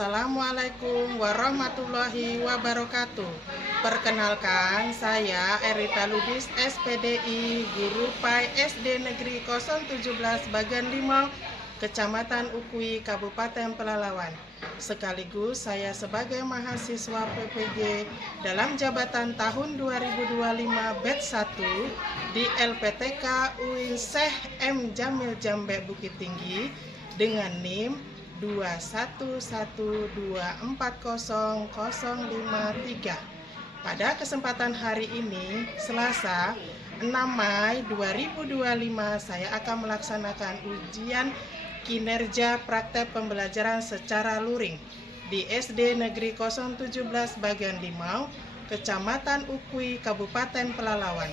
Assalamualaikum warahmatullahi wabarakatuh. Perkenalkan, saya Erita Lubis, SPDI, Guru PAI SD Negeri 017 Bagan Limau, Kecamatan Ukui, Kabupaten Pelalawan. Sekaligus saya sebagai mahasiswa PPG dalam jabatan tahun 2025 batch 1 di LPTK UIN Syekh M. Jamil Jambe Bukit Tinggi dengan NIM 211240053. Pada kesempatan hari ini, Selasa 6 Mei 2025, saya akan melaksanakan ujian kinerja praktek pembelajaran secara luring di SD Negeri 017 Bagan Limau, Kecamatan Ukui, Kabupaten Pelalawan.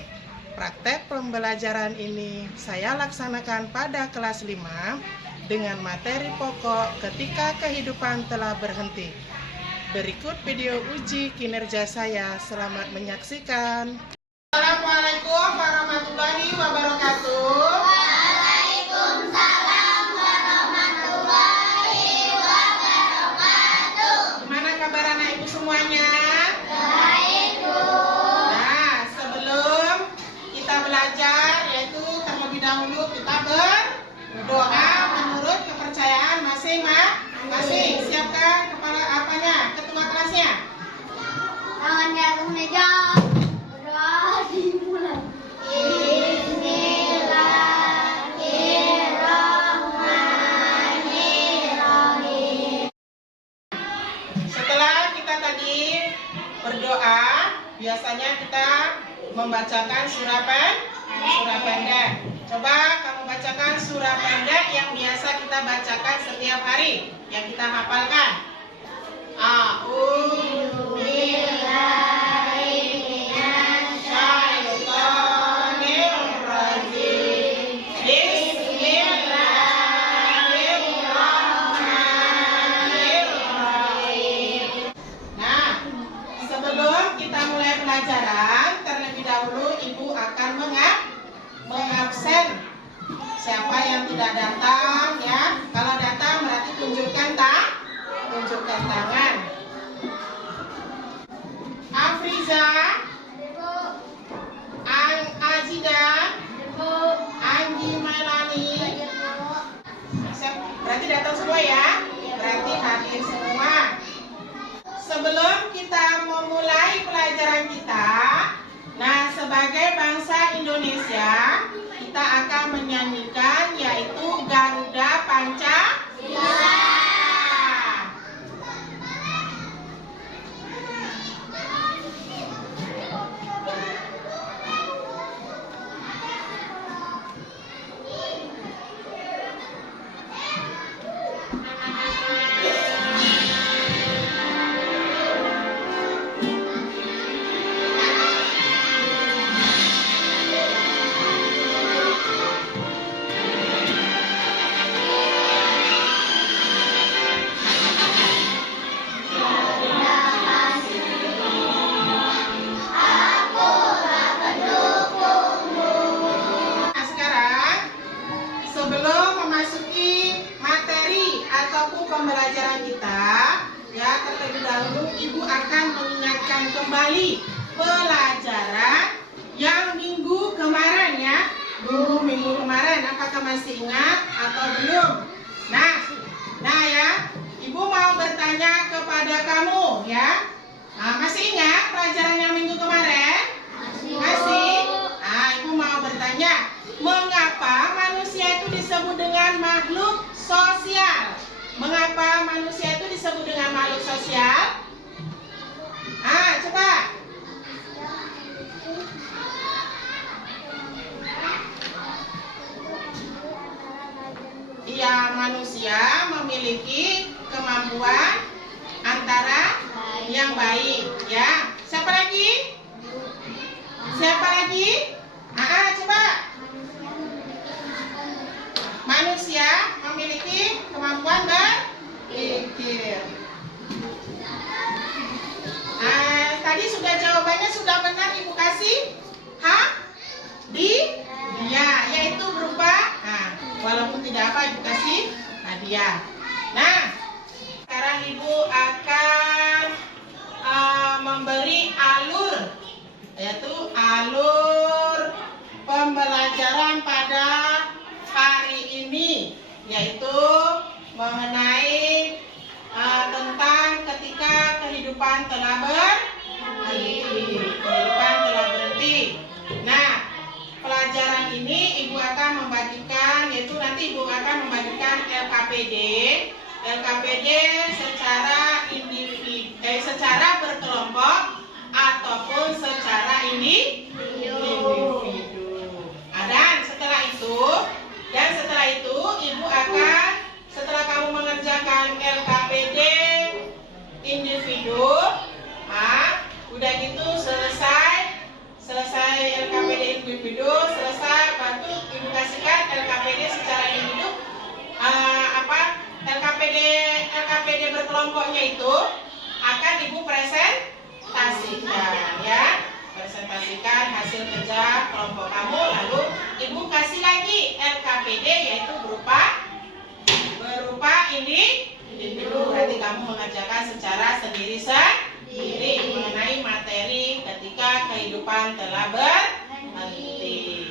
Praktek pembelajaran ini saya laksanakan pada kelas 5 dengan materi pokok ketika kehidupan telah berhenti. Berikut video uji kinerja saya. Selamat menyaksikan. Assalamualaikum warahmatullahi wabarakatuh. Waalaikumsalam warahmatullahi wabarakatuh. Gimana kabar anak ibu semuanya? Baik, Bu. Nah, sebelum kita belajar, yaitu terlebih dahulu kita berdoa menurut kepercayaan masing-masing. Siapkan kepala ketua kelasnya. Tangannya ke meja. Berdoa dimulai. Bismillahirrahmanirrahim. Setelah kita tadi berdoa, biasanya kita membacakan surah pendek. Coba kamu bacakan surah pendek yang biasa kita bacakan setiap hari, yang kita hafalkan. A'udzu billahi minasyaitonir rajim. Bismillahirrahmanirrahim. Nah, sebelum kita mulai pelajaran, terlebih dahulu Ibu akan mengabsen siapa yang tidak datang, ya. Kalau datang berarti tunjukkan tangan. Afriza, Azida, Anggi Melani. Berarti datang semua ya? Berarti hadir semua. Sebelum kita memulai pelajaran kita, nah, sebagai bangsa Indonesia, kita akan menyanyikan yaitu Garuda Pancasila. Pembelajaran kita, ya, terlebih dahulu Ibu akan mengingatkan kembali pelajaran yang minggu kemarin, ya. Minggu kemarin, apakah masih ingat atau belum? Nah ya, Ibu mau bertanya kepada kamu, ya. Nah, masih ingat pelajaran yang minggu kemarin? Masih? Nah, Ibu mau bertanya, mengapa manusia itu disebut dengan makhluk sosial? Mengapa manusia itu disebut dengan makhluk sosial? Coba. Iya, manusia memiliki kemampuan antara yang baik, ya. Siapa lagi? Coba. Manusia memiliki kemampuan berpikir. Tadi sudah jawabannya sudah benar Ibu kasih? Dia, yaitu berupa, walaupun tidak apa Ibu kasih hadiah. Nah, sekarang Ibu kehidupan telah berhenti. Kehidupan telah berhenti. Nah, pelajaran ini Ibu akan membagikan, yaitu nanti Ibu akan membagikan LKPD secara secara berkelompok ataupun secara individu. Dan setelah itu Ibu akan, setelah kamu mengerjakan LKPD individu, udah gitu selesai LKPD individu, selesai, baru Ibu kasihkan LKPD secara individu. LKPD berkelompoknya itu akan Ibu presentasikan, ya. Presentasikan hasil kerja kelompok kamu, lalu Ibu kasih lagi LKPD, yaitu berupa individu. Berarti kamu mengerjakan secara sendiri mengenai materi ketika kehidupan telah berhenti.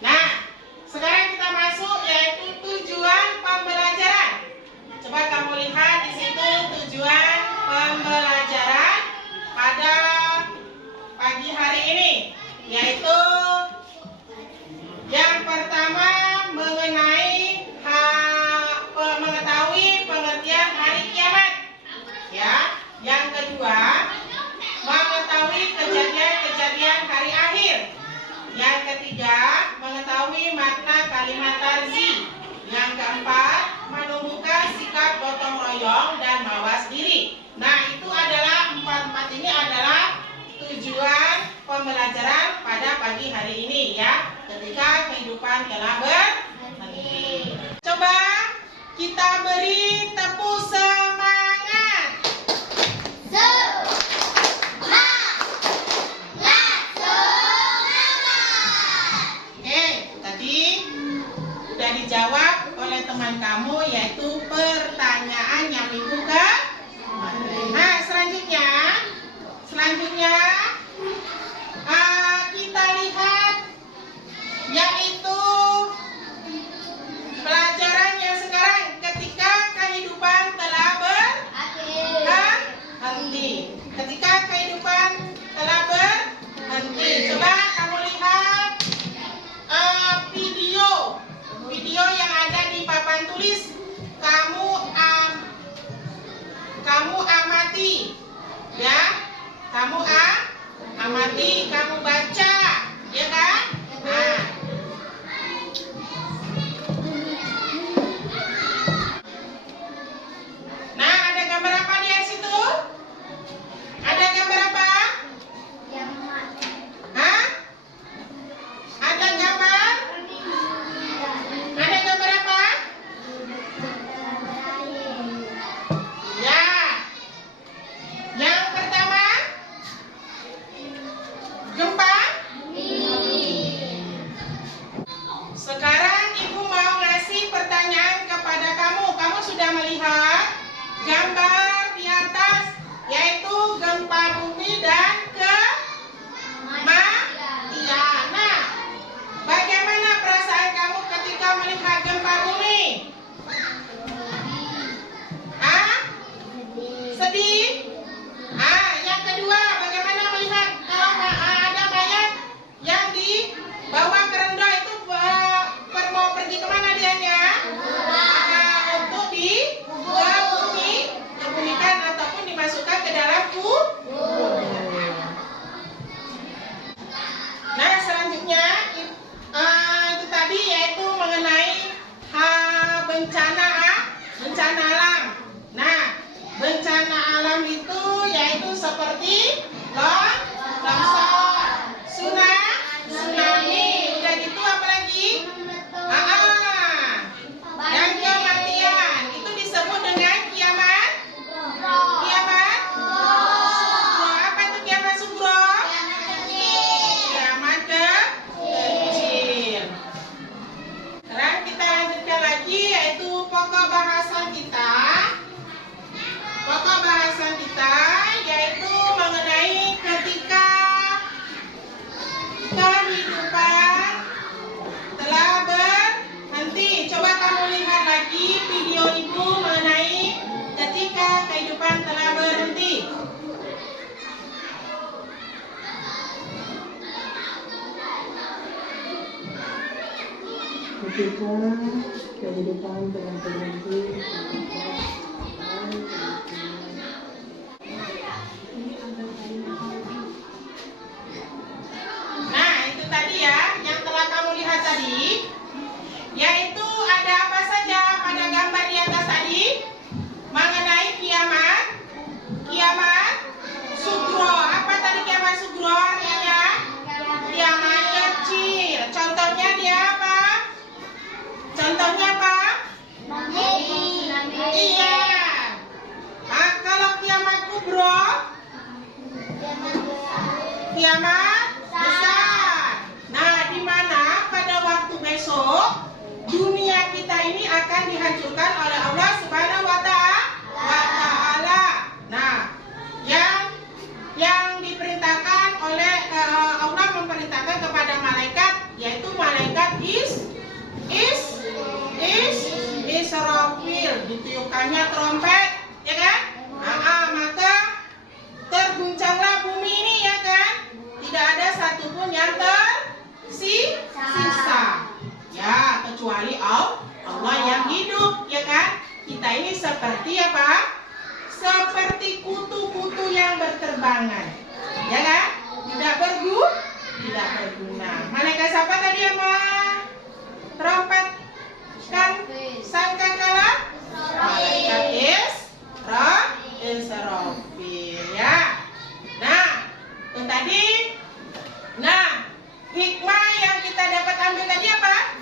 Nah, sekarang kita masuk yaitu tujuan pembelajaran. Coba kamu lihat di situ tujuan pembelajaran pada pagi hari ini, yaitu yang pertama mengenai mengetahui pengertian hari kiamat, ya. Yang kedua mengetahui kejadian hari akhir. Yang ketiga mengetahui makna kalimat tarzi. Yang keempat menumbuhkan sikap gotong royong dan mawas diri. Nah, itu adalah empat ini adalah tujuan pembelajaran pada pagi hari ini, ya, ketika kehidupan telah berhenti. Coba kita beri tepuk semangat. Oke, tadi sudah dijawab oleh teman kamu, yaitu pertanyaan yang minggu ke. Nah, selanjutnya kita lihat yaitu pelajaran yang sekarang ketika kehidupan telah berhenti. Ketika kehidupan telah berhenti. Coba kamu lihat video yang ada di papan tulis. Kamu amati, ya. Kamu amati, kamu baca, ya kan? Nah, ada gambar apa di situ? Ada gambar apa? Ada gambar? Ada gambar apa? Ya. Yang pertama, gempa. kita dari depan berhenti. Nah, itu tadi ya yang telah kamu lihat tadi, yaitu ada apa saja pada gambar di atas tadi mengenai kiamat, kiamat sugro. Apa tadi kiamat sugro artinya? Kiamat kecil. Contohnya dia apa? Contohnya apa? Iya. Nah, kalau kiamat kubro, kiamat besar. Nah, di mana pada waktu besok dunia kita ini akan dihancurkan oleh Allah Subhanahu wa Ta'ala. Nah, yang diperintahkan oleh Allah memerintahkan kepada malaikat, yaitu malaikat Israfil, ditiupkannya trompet, ya kan? Maka terguncanglah bumi ini, ya kan? Tidak ada satupun yang tersisa, ya, kecuali Allah yang hidup, ya kan? Kita ini seperti apa? Seperti kutu-kutu yang berterbangan, ya kan? Tidak berguna. Malaikat siapa tadi yang trompet kan sangkakala? Malaikat Israfil, ya. Nah, itu tadi. Nah, hikmah yang kita dapat ambil tadi apa?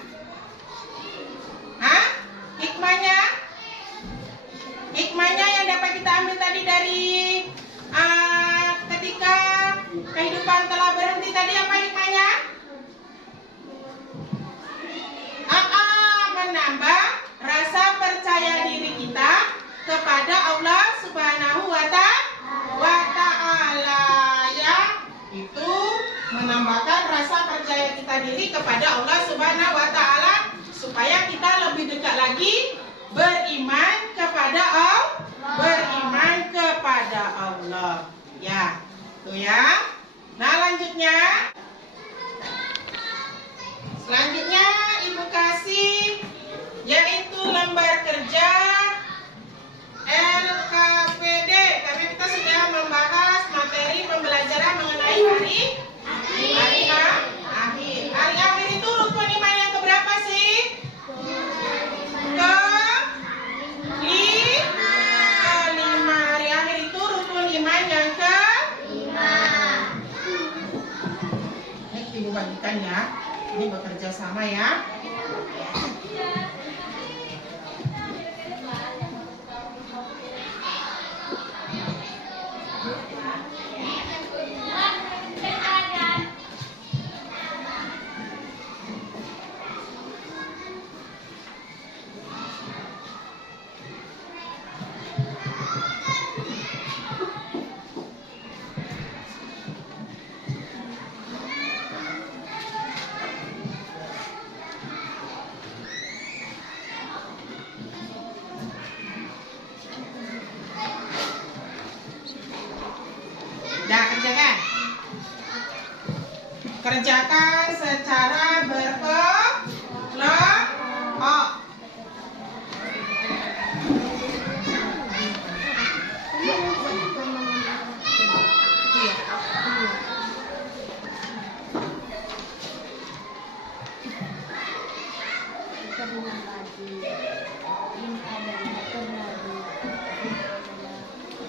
Hikmahnya yang dapat kita ambil tadi dari ketika kehidupan telah berhenti tadi, apa hikmahnya? Menambah rasa percaya diri kita kepada Allah Subhanahu wa Ta'ala, ya. Itu menambahkan rasa percaya kita diri kepada Allah Subhanahu wa Ta'ala supaya kita lebih dekat lagi beriman kepada Allah, ya. Tuh ya. Nah, selanjutnya Ibu kasih yaitu lembar kerja LKPD, karena kita sudah membahas materi pembelajaran mengenai hari akhir. Hari akhir itu rukun iman yang keberapa sih? Kelima. Hari akhir itu rukun iman yang kelima. Ini Ibu bagikan ya. Ini bekerja sama ya. Kerjakan secara berkelompok.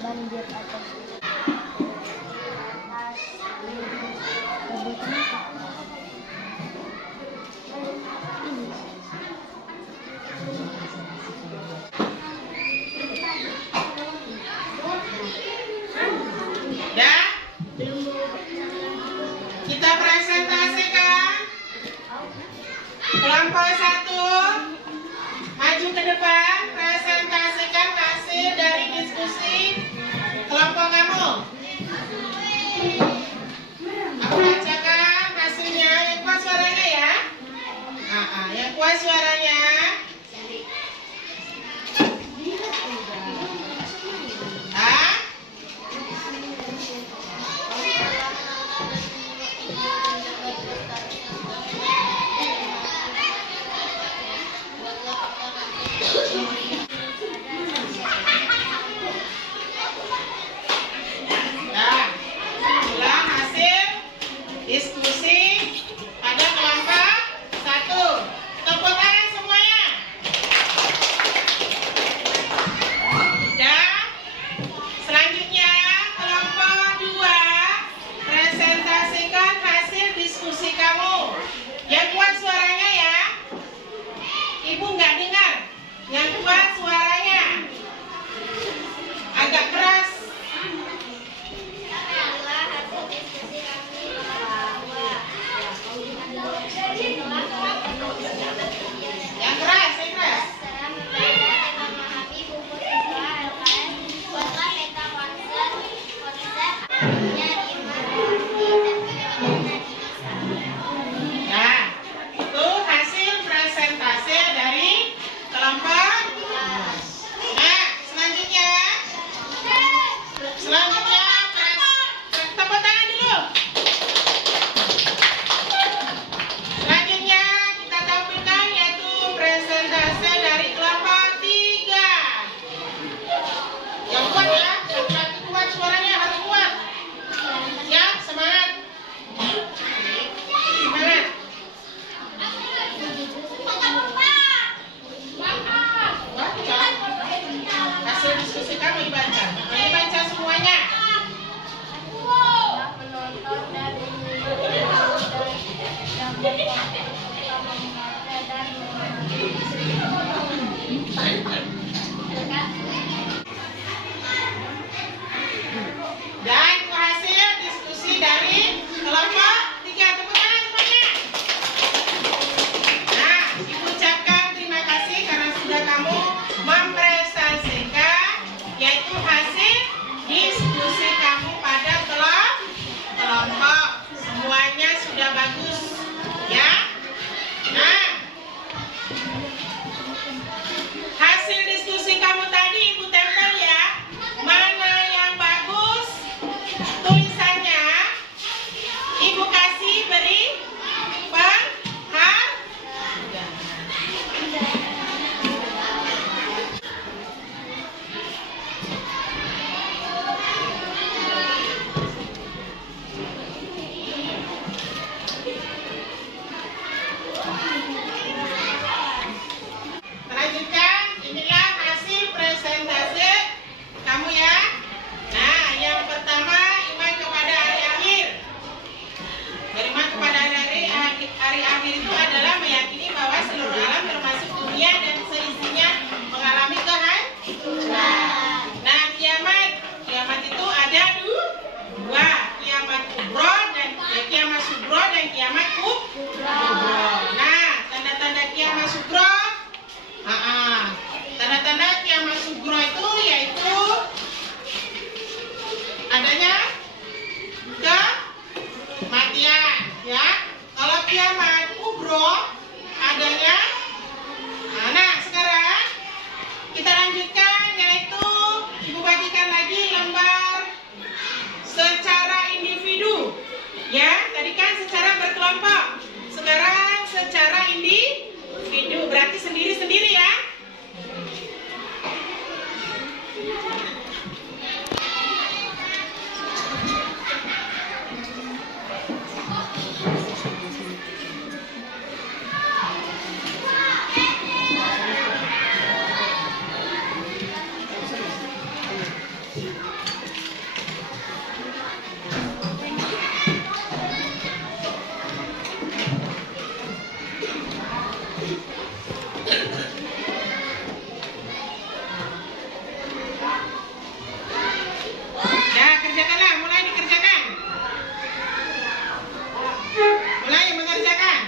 Banjir atas Kita presentasikan. Kelompok 1 maju ke depan, presentasikan hasil dari diskusi kelompok kamu. Aku bacakan hasilnya, yang kuat suaranya ya. Yang kuat suaranya. adanya kematian, ya. Kalau kiamat kubro adanya. Nah, sekarang kita lanjutkan, yaitu Ibu bagikan lagi lembar secara individu. Ya, tadi kan secara berkelompok. Sekarang secara individu, berarti sendiri-sendiri ya. Nah, kerjakanlah, mulai dikerjakan. Mulai mengerjakan.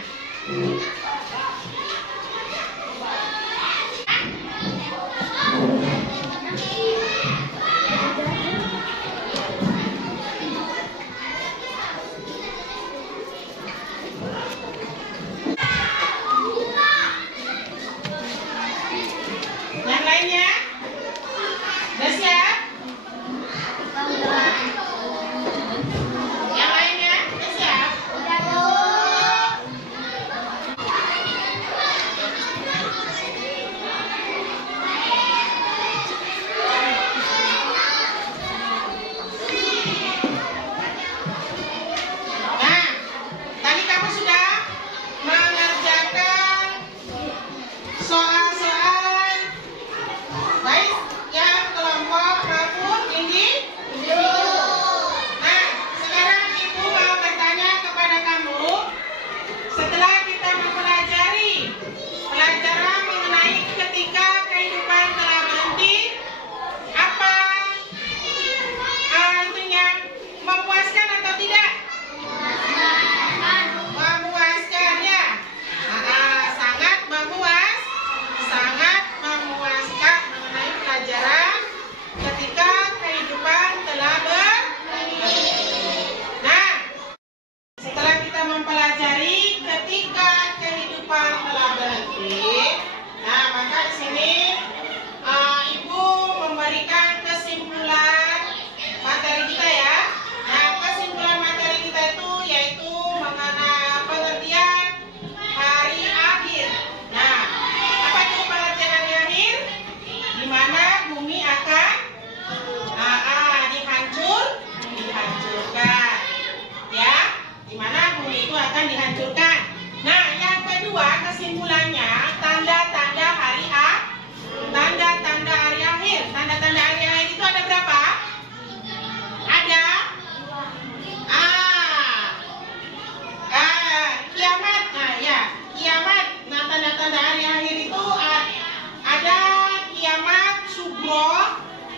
Yang lainnya? Udah siap? Yang lainnya? Udah siap? Udah Bu. Nah, tadi kamu sudah mengerjakan soal-soal baik yang kelompok maupun individu. Nah, sekarang Ibu mau bertanya kepada kamu, setelah kita mempelajari pelajaran mengenai ketika kehidupan telah berhenti, apa intinya memuaskan atau tidak? Memuaskan ya. Sangat memuaskan mengenai pelajaran ketika kehidupan telah berhenti. Nah, setelah kita mempelajari ketika kehidupan telah berhenti, nah maka di sini Ibu memberikan kesimpulan materi kita ya. Nah, kesimpulan materi kita itu yaitu mengenai pengertian hari akhir. Nah, apa itu pengertian hari akhir? Di mana bumi akan dihancurkan. Ya, di mana bumi itu akan dihancurkan. Nah, yang kedua kesimpulannya tanda-tanda hari akhir. Tanda-tanda hari akhir. Tanda-tanda hari akhir itu ada berapa? Ada kiamat. Nah, ya, kiamat. Nah, tanda-tanda hari akhir itu ada kiamat sugro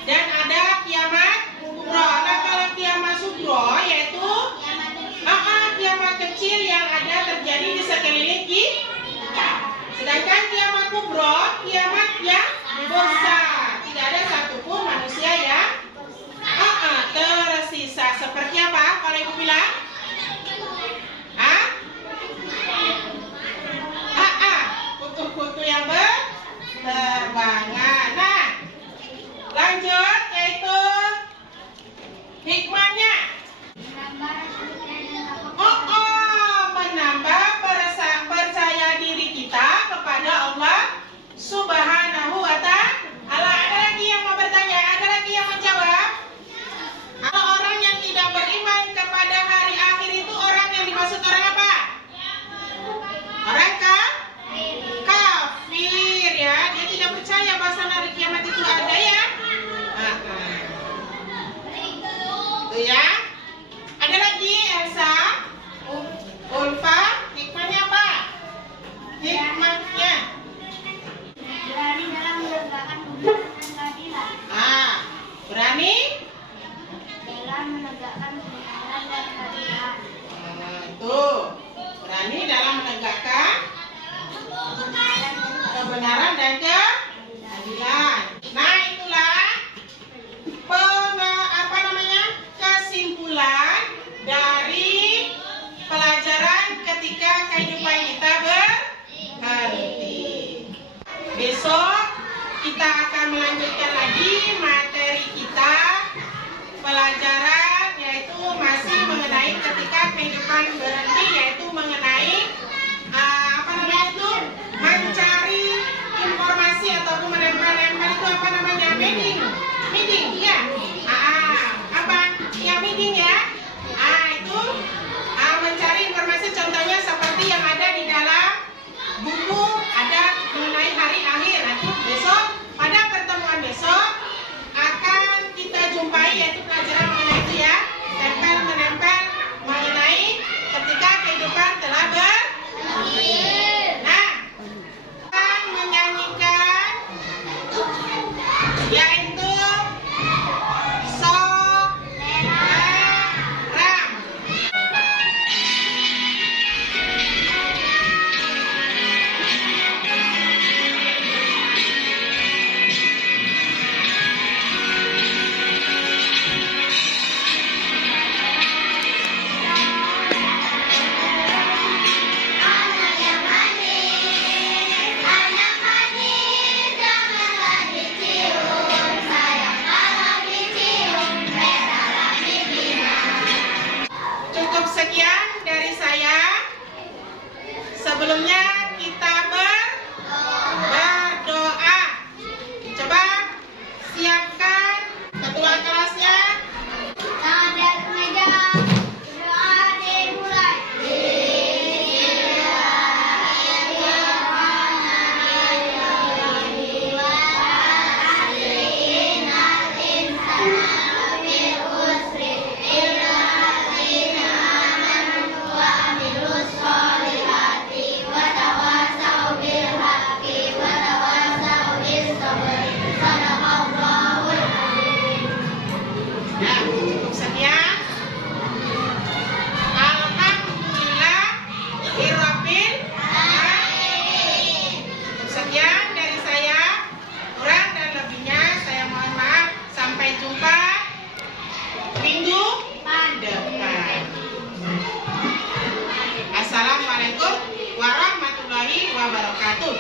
dan ada kiamat kubro. Nah, kalau kiamat sugro yaitu kiamat kecil yang ada terjadi di sekeliling kita. Sedangkan kiamat kubro, kiamat yang besar. Tidak ada satupun manusia yang tersisa. Seperti apa kalau Ibu bilang? Kutu-kutu yang berterbangan. Nah, lanjut yaitu hikmahnya. Menambah percaya diri kita kepada Allah Subhanahu wa Ta'ala. Ada lagi yang mau bertanya? Ada lagi yang menjawab? Kalau orang yang tidak beriman kepada hari akhir itu orang yang dimaksud orang apa? Orang kafir ya. Dia tidak percaya bahwa hari kiamat itu ada ya. Itu ya. Ada lagi Elsa, Ulfa, hikmahnya apa? Hikmahnya Berani dalam menegakkan kebenaran dan keadilan. berani Dalam menegakkan kebenaran dan keadilan. tuh, berani dalam menegakkan kebenaran dan keadilan. Nah, itulah pelajaran yaitu masih mengenai ketika kehidupan berhenti, yaitu mengenai apa namanya itu mencari informasi ataupun menempel-nempel itu apa namanya, meeting ya. Apa ya, meeting ya. Itu mencari informasi, contohnya seperti yang ada di dalam buku, ada mengenai hari akhir. Itu besok pada pertemuan besok akan kita jumpai, yaitu pelajaran mengenai itu ya, tempel menempel mengenai ketika kehidupan telah berakhir. Nah, akan menyanyikan yaitu Solerang. Anak yang manis, janganlah dicium, sayang kalau dicium, merahlah bibirnya. Cukup sekian dari saya. Sebelumnya kita berdoa. Coba siapkan ketua kelasnya. Tangan di atas meja, doa dimulai. Nah, cukup sekian. Alhamdulillah Irabbil Alamin. Cukup sekian dari saya. Kurang dan lebihnya saya mohon maaf. Sampai jumpa minggu depan. Assalamualaikum warahmatullahi wabarakatuh.